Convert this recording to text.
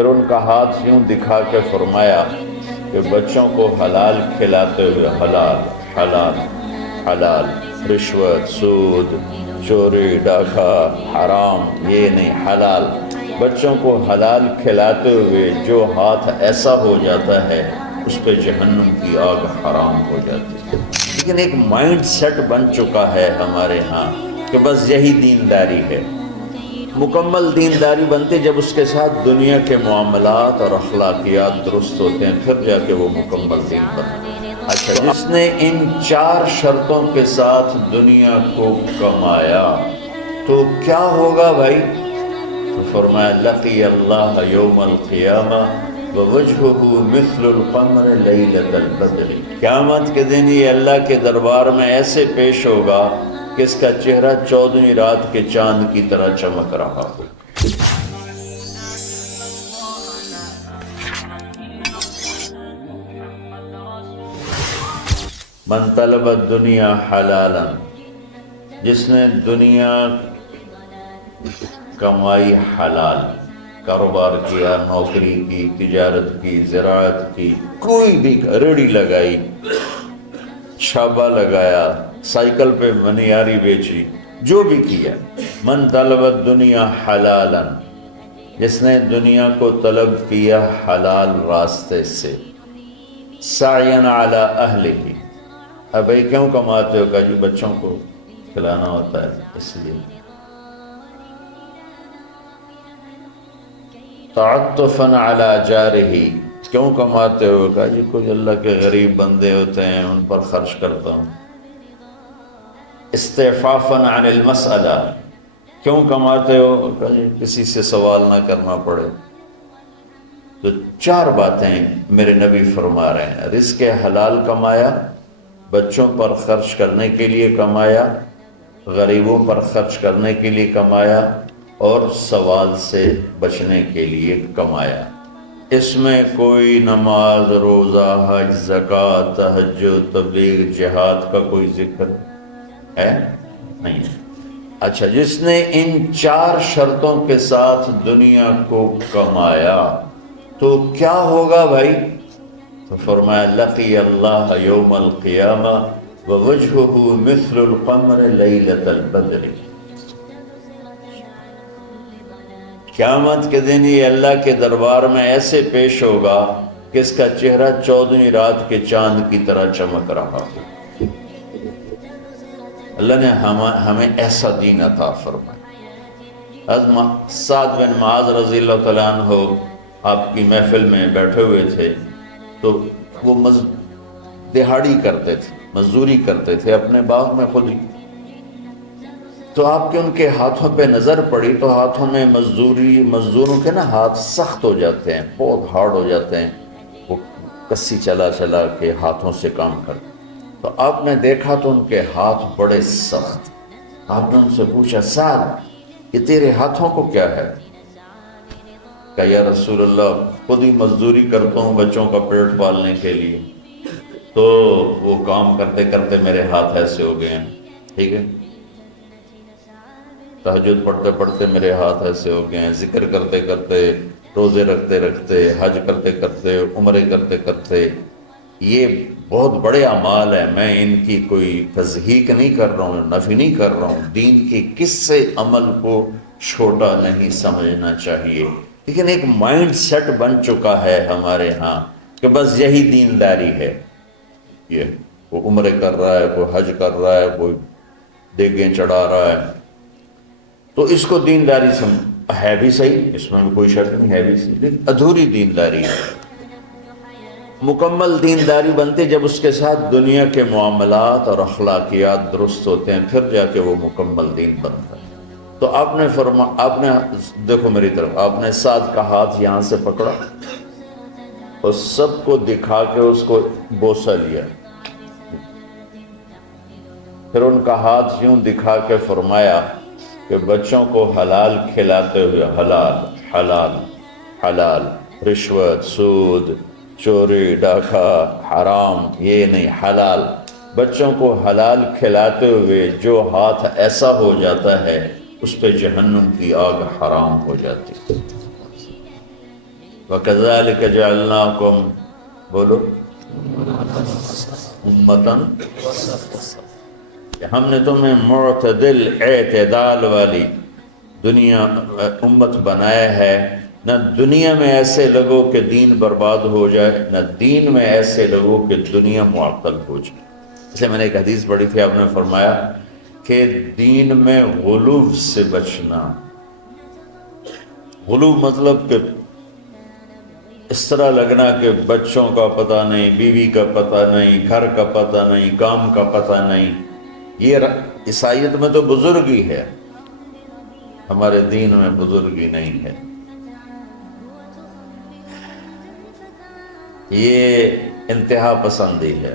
پھر ان کا ہاتھ یوں دکھا کے فرمایا کہ بچوں کو حلال کھلاتے ہوئے حلال حلال حلال، رشوت، سود، چوری، ڈاکہ، حرام یہ نہیں، حلال۔ بچوں کو حلال کھلاتے ہوئے جو ہاتھ ایسا ہو جاتا ہے اس پہ جہنم کی آگ حرام ہو جاتی ہے۔ لیکن ایک مائنڈ سیٹ بن چکا ہے ہمارے ہاں کہ بس یہی دینداری ہے۔ مکمل دینداری بنتی جب اس کے ساتھ دنیا کے معاملات اور اخلاقیات درست ہوتے ہیں، پھر جا کے وہ مکمل دین بنتا ہے۔ اچھا، جس نے ان 4 شرطوں کے ساتھ دنیا کو کمایا تو کیا ہوگا بھائی؟ تو فرمایا لقی اللہ یوم القیامہ ووجہہ مثل القمر لیلۃ البدر، قیامت کے دن یہ اللہ کے دربار میں ایسے پیش ہوگا کہ اس کا چہرہ 14ویں رات کے چاند کی طرح چمک رہا ہو۔ من طلب الدنیا حلالا، جس نے دنیا کمائی حلال، کاروبار کیا، نوکری کی، تجارت کی، زراعت کی، کوئی بھی ریڑھی لگائی، چھابا لگایا، سائیکل پہ منیاری بیچی، جو بھی کیا، من طلب الدنیا حلالا، جس نے دنیا کو طلب کیا حلال راستے سے، سعین علی اہلہ، اب بھائی کیوں کماتے ہو؟ کہ جو بچوں کو کھلانا ہوتا ہے اس لیے، تعطفا علی جارہ، کیوں کماتے ہو؟ کہا جی کچھ اللہ کے غریب بندے ہوتے ہیں ان پر خرچ کرتا ہوں۔ استعفافا عن المسئلہ، کیوں کماتے ہو؟ کہا جی کسی سے سوال نہ کرنا پڑے۔ تو 4 باتیں میرے نبی فرما رہے ہیں، رزق حلال کمایا، بچوں پر خرچ کرنے کے لیے کمایا، غریبوں پر خرچ کرنے کے لیے کمایا، اور سوال سے بچنے کے لیے کمایا۔ اس میں کوئی نماز، روزہ، حج، زکوٰۃ، تہجد، تبلیغ، جہاد کا کوئی ذکر ہے نہیں ہے۔ اچھا، جس نے ان 4 شرطوں کے ساتھ دنیا کو کمایا تو کیا ہوگا بھائی؟ تو فرمایا لقی اللہ یوم القیامہ ووجہہ مثل القمر لیلۃ البدر، قیامت کے دن یہ اللہ کے دربار میں ایسے پیش ہوگا کہ اس کا چہرہ 14ویں رات کے چاند کی طرح چمک رہا ہو۔ اللہ نے ہمیں ایسا دین عطا فرمایا۔ حضرت سعد بن معاذ رضی اللہ تعالیٰ عنہ آپ کی محفل میں بیٹھے ہوئے تھے، تو وہ دہاڑی کرتے تھے، مزدوری کرتے تھے اپنے باغ میں خود ہی۔ تو آپ کے ان کے ہاتھوں پہ نظر پڑی تو ہاتھوں میں مزدوروں کے نا ہاتھ سخت ہو جاتے ہیں، بہت ہارڈ ہو جاتے ہیں، وہ کسی چلا چلا کے ہاتھوں سے کام کرتے۔ تو آپ نے دیکھا تو ان کے ہاتھ بڑے سخت۔ آپ نے ان سے پوچھا سعد یہ تیرے ہاتھوں کو کیا ہے؟ کہ یا رسول اللہ خود ہی مزدوری کرتا ہوں بچوں کا پیٹ پالنے کے لیے، تو وہ کام کرتے کرتے میرے ہاتھ ایسے ہو گئے ہیں، ٹھیک ہے، تہجد پڑھتے پڑھتے میرے ہاتھ ایسے ہو گئے ہیں، ذکر کرتے کرتے، روزے رکھتے رکھتے، حج کرتے کرتے، عمرے کرتے کرتے، یہ بہت بڑے اعمال ہیں، میں ان کی کوئی تضحیق نہیں کر رہا ہوں، نفی نہیں کر رہا ہوں، دین کے کسی عمل کو چھوٹا نہیں سمجھنا چاہیے، لیکن ایک مائنڈ سیٹ بن چکا ہے ہمارے ہاں کہ بس یہی دینداری ہے۔ یہ کوئی عمرے کر رہا ہے، کوئی حج کر رہا ہے، کوئی دیگیں چڑھا رہا ہے، تو اس کو دینداری ہے بھی صحیح، اس میں کوئی شک نہیں، ہے بھی صحیح، لیکن ادھوری دینداری ہے۔ مکمل دینداری بنتی جب اس کے ساتھ دنیا کے معاملات اور اخلاقیات درست ہوتے ہیں، پھر جا کے وہ مکمل دین بنتا ہے۔ تو آپ نے دیکھو میری طرف، آپ نے سعد کا ہاتھ یہاں سے پکڑا اور سب کو دکھا کے اس کو بوسہ لیا، پھر ان کا ہاتھ یوں دکھا کے فرمایا کہ بچوں کو حلال کھلاتے ہوئے حلال حلال حلال، رشوت، سود، چوری، ڈاکہ، حرام یہ نہیں، حلال۔ بچوں کو حلال کھلاتے ہوئے جو ہاتھ ایسا ہو جاتا ہے اس پہ جہنم کی آگ حرام ہو جاتی ہے۔ وَكَذَلِكَ جَعَلْنَاكُمْ، بولو، امتاً، کہ ہم نے تمہیں معتدل، اعتدال والی دنیا امت بنایا ہے، نہ دنیا میں ایسے لوگوں کہ دین برباد ہو جائے، نہ دین میں ایسے لوگوں کہ دنیا معطل ہو جائے۔ اس لیے میں نے ایک حدیث پڑھی تھی، آپ نے فرمایا کہ دین میں غلو سے بچنا۔ غلو مطلب کہ اس طرح لگنا کہ بچوں کا پتہ نہیں، بیوی کا پتہ نہیں، گھر کا پتہ نہیں، کام کا پتہ نہیں۔ یہ عیسائیت میں تو بزرگی ہے، ہمارے دین میں بزرگی نہیں ہے۔ یہ انتہا پسندی ہے۔